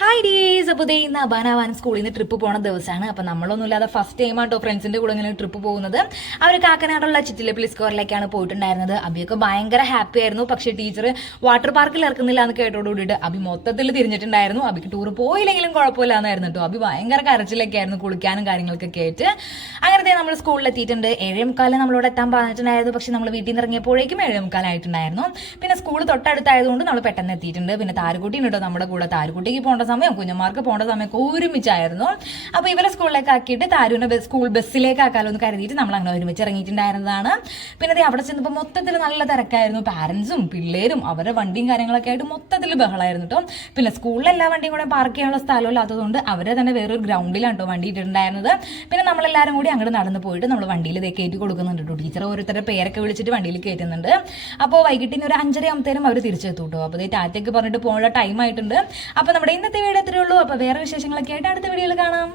Hi ഡീസ്. അപ്പോൾ ദേ ഇന്ന് അബാനാവാൻ സ്കൂളിൽ നിന്ന് ട്രിപ്പ് പോണ ദിവസമാണ്. അപ്പോൾ നമ്മളൊന്നുമില്ലാതെ ഫസ്റ്റ് ടൈം ആട്ടോ ഫ്രണ്ട്സിൻ്റെ കൂടെ ഇങ്ങനെ ട്രിപ്പ് പോകുന്നത്. അവർ കാക്കനാടുള്ള ചിറ്റിലപ്പള്ളി സ്ക്വയറിലേക്കാണ് പോയിട്ടുണ്ടായിരുന്നത്. അബിയൊക്കെ ഭയങ്കര ഹാപ്പി ആയിരുന്നു. പക്ഷേ ടീച്ചർ വാട്ടർ പാർക്കിൽ ഇറക്കുന്നില്ല എന്ന് കേട്ടോട് കൂടിയിട്ട് അബി മൊത്തത്തിൽ തിരിഞ്ഞിട്ടുണ്ടായിരുന്നു. അബിക്ക് ടൂർ പോയില്ലെങ്കിലും കുഴപ്പമില്ല എന്നായിരുന്നു കേട്ടോ. അബി ഭയങ്കര കരച്ചിലൊക്കെ ആയിരുന്നു കുളിക്കാനും കാര്യങ്ങൾക്കൊക്കെ ആയിട്ട്. അങ്ങനത്തെ നമ്മൾ സ്കൂളിലെത്തിയിട്ടുണ്ട്. 7:45 നമ്മളോട് എത്താൻ പറഞ്ഞിട്ടുണ്ടായിരുന്നു. പക്ഷേ നമ്മൾ വീട്ടിൽ നിന്ന് ഇറങ്ങിയപ്പോഴേക്കും 7:45 ആയിട്ടുണ്ടായിരുന്നു. പിന്നെ സ്കൂൾ തൊട്ടടുത്തായതുകൊണ്ട് നമ്മൾ പെട്ടെന്ന് എത്തിയിട്ടുണ്ട്. പിന്നെ താരുകുട്ടിയുണ്ട് കേട്ടോ നമ്മുടെ കൂടെ. താരുകുട്ടിക്ക് പോകേണ്ട സമയം കുഞ്ഞുമാർക്ക് പോകേണ്ട സമയമൊക്കെ ഒരുമിച്ചായിരുന്നു. അപ്പോൾ ഇവരെ സ്കൂളിലേക്ക് ആക്കിയിട്ട് താരുവിനെ സ്കൂൾ ബസ്സിലേക്ക് ആക്കാലോ എന്ന് കരുതിയിട്ട് നമ്മൾ അങ്ങനെ ഒരുമിച്ച് ഇറങ്ങിയിട്ടുണ്ടായിരുന്നതാണ്. പിന്നെ അവിടെ ചെന്നപ്പോൾ മൊത്തത്തിൽ നല്ല തിരക്കായിരുന്നു. പാരൻസും പിള്ളേരും അവരുടെ വണ്ടിയും കാര്യങ്ങളൊക്കെ ആയിട്ട് മൊത്തത്തിൽ ബഹളമായിരുന്നു കേട്ടോ. പിന്നെ സ്കൂളിൽ എല്ലാ വണ്ടിയും കൂടെ പാർക്ക് ചെയ്യാനുള്ള സ്ഥലമില്ലാത്തതുകൊണ്ട് അവരെ തന്നെ വേറൊരു ഗ്രൗണ്ടിലാണ് കേട്ടോ വണ്ടി ഇട്ടിട്ടുണ്ടായിരുന്നത്. പിന്നെ നമ്മളെല്ലാവരും കൂടി അങ്ങോട്ട് നടന്ന് പോയിട്ട് നമ്മൾ വണ്ടിയിൽ കയറ്റി കൊടുക്കുന്നുണ്ട് കേട്ടോ. ടീച്ചർ ഓരോരുത്തരുടെ പേരൊക്കെ വിളിച്ചിട്ട് വണ്ടിയിൽ കയറ്റുന്നുണ്ട്. അപ്പോൾ വൈകിട്ടിന് ഒരു 5:30 ആകുമ്പോഴത്തേനും അവർ തിരിച്ചെത്തും കേട്ടോ. അപ്പോൾ ടാറ്റയ്ക്ക് പറഞ്ഞിട്ട് പോകാനുള്ള ടൈം ആയിട്ടുണ്ട്. അപ്പോൾ നമ്മുടെ ഇന്നത്തെ വീഡിയോ ഇത്രയേ ഉള്ളൂ. അപ്പോൾ വേറെ വിശേഷങ്ങളൊക്കെ ആയിട്ട് അടുത്ത വീഡിയോയിൽ കാണാം.